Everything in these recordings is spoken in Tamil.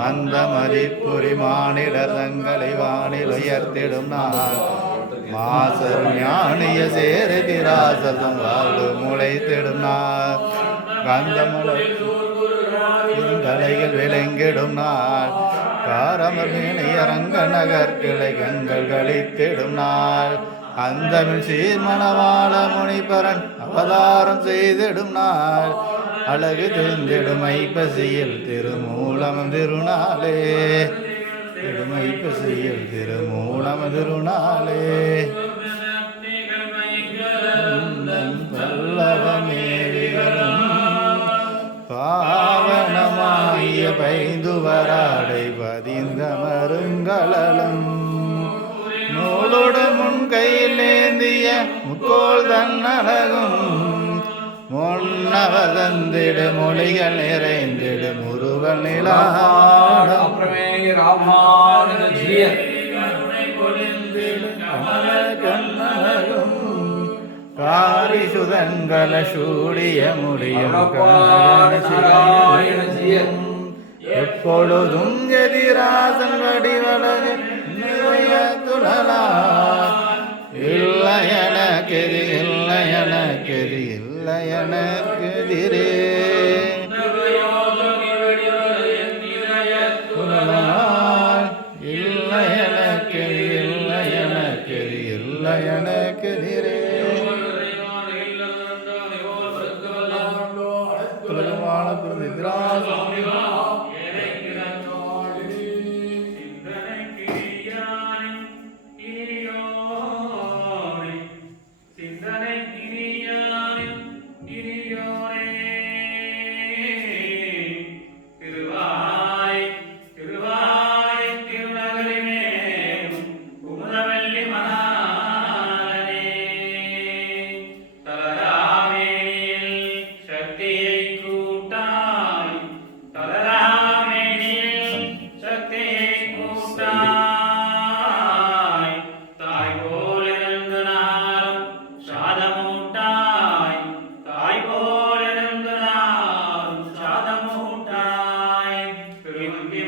அந்த மதிப்புரி மானிடர் தங்களை வானில் உயர்த்திடும் நாள் மாசர் ஞானிய சேரு திராசதம் வாழ்வு முளைத்திடும் நாள் கந்தமலைகள் விளங்கிடும் நாள் காரமர் மேனையரங்க நகர் கிளைகங்கள் கழித்திடும் நாள் அந்தமிழ் சீர்மணவாள முனிபரன் அவதாரம் செய்திடும் நாள் அழகு தெரிந்திடும் ஐப்பசியில் திருமூலம் திருநாளே ஐப்பசியில் திருமூலம் திருநாளே பல்லவமேவிகளும் பாவனமாகிய பைந்துவராடை பதிந்த மருங்கலம் நூலோடு முன் கையில் ஏந்திய முக்கோள் தன்னழகும் முன்னவதந்திட மொழிகள் நிறைந்திடு முருகன் நிலாடும் காரி சுதங்கல சூடிய முடியும் எப்பொழுதும் எதிராசன் வடிவழகு துளலா இல்லை எனக்கெதி இல்லை எனக்கெதி இல்லை எனக்கெதிரே இல்லை எனக்கெதி இல்லை எனக்கெதி இல்லை எனக்கெதிரே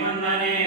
மன்னனே